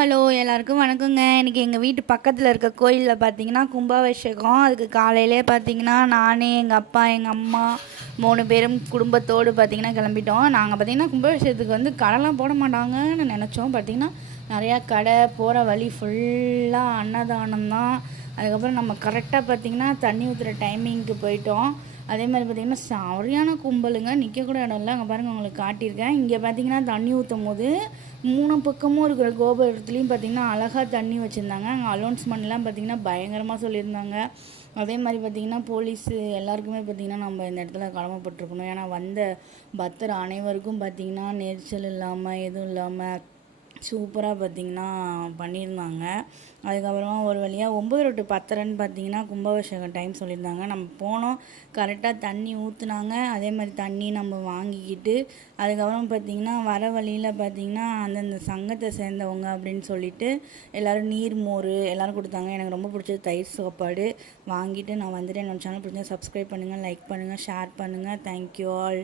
Hello எல்லாருக்கும் வணக்கங்க. இன்றைக்கி எங்கள் வீட்டு பக்கத்தில் இருக்க கோயிலில் பார்த்தீங்கன்னா கும்பாபிஷேகம். அதுக்கு காலையிலே பார்த்தீங்கன்னா நான், எங்கள் அப்பா, எங்கள் அம்மா 3 பேரும் குடும்பத்தோடு பார்த்தீங்கன்னா கிளம்பிட்டோம். நாங்கள் பார்த்தீங்கன்னா கும்பாபிஷேகத்துக்கு வந்து கடைலாம் போட மாட்டாங்கன்னு நினச்சோம். பார்த்தீங்கன்னா நிறையா கடை, போகிற வழி ஃபுல்லாக அன்னதானம் தான். அதுக்கப்புறம் நம்ம கரெக்டாக பார்த்தீங்கன்னா தண்ணி ஊற்றுற டைமிங்க்கு போயிட்டோம். அதே மாதிரி பார்த்திங்கன்னா சரியான கும்பலுங்க, நிற்கக்கூட இடம் இல்லை. அங்கே பாருங்கள், உங்களுக்கு காட்டியிருக்கேன். இங்கே பார்த்தீங்கன்னா தண்ணி ஊற்றும் போது 3 பக்கமும் இருக்கிற கோபுரத்துலேயும் பார்த்திங்கன்னா அழகாக தண்ணி வச்சுருந்தாங்க. அங்கே அலௌன்ஸ்மெண்ட்லாம் பார்த்திங்கன்னா பயங்கரமாக சொல்லியிருந்தாங்க. அதே மாதிரி பார்த்திங்கன்னா போலீஸு எல்லாருக்குமே பார்த்திங்கன்னா நம்ம இந்த இடத்துல கடமைப்பட்டிருக்கணும். ஏன்னா வந்த பக்தர் அனைவருக்கும் பார்த்திங்கன்னா நெரிசல் இல்லாமல் எதுவும் இல்லாமல் சூப்பராக பார்த்திங்கன்னா பண்ணியிருந்தாங்க. அதுக்கப்புறமா ஒரு வழியாக 9 to 10:30 பார்த்திங்கன்னா கும்பாபிஷேகம் டைம் சொல்லியிருந்தாங்க. நம்ம போனோம், கரெக்டாக தண்ணி ஊற்றுனாங்க. அதே மாதிரி தண்ணி நம்ம வாங்கிக்கிட்டு அதுக்கப்புறம் பார்த்திங்கன்னா வர வழியில் பார்த்திங்கன்னா அந்தந்த சங்கத்தை சேர்ந்தவங்க அப்படின்னு சொல்லிட்டு எல்லோரும் நீர் மோர் எல்லோரும் கொடுத்தாங்க. எனக்கு ரொம்ப பிடிச்சது தயிர் சாப்பாடு வாங்கிட்டு நான் வந்துட்டு என்னோடய சேனல் பிடிச்சா சப்ஸ்கிரைப் பண்ணுங்கள், லைக் பண்ணுங்கள், ஷேர் பண்ணுங்கள். Thank you all.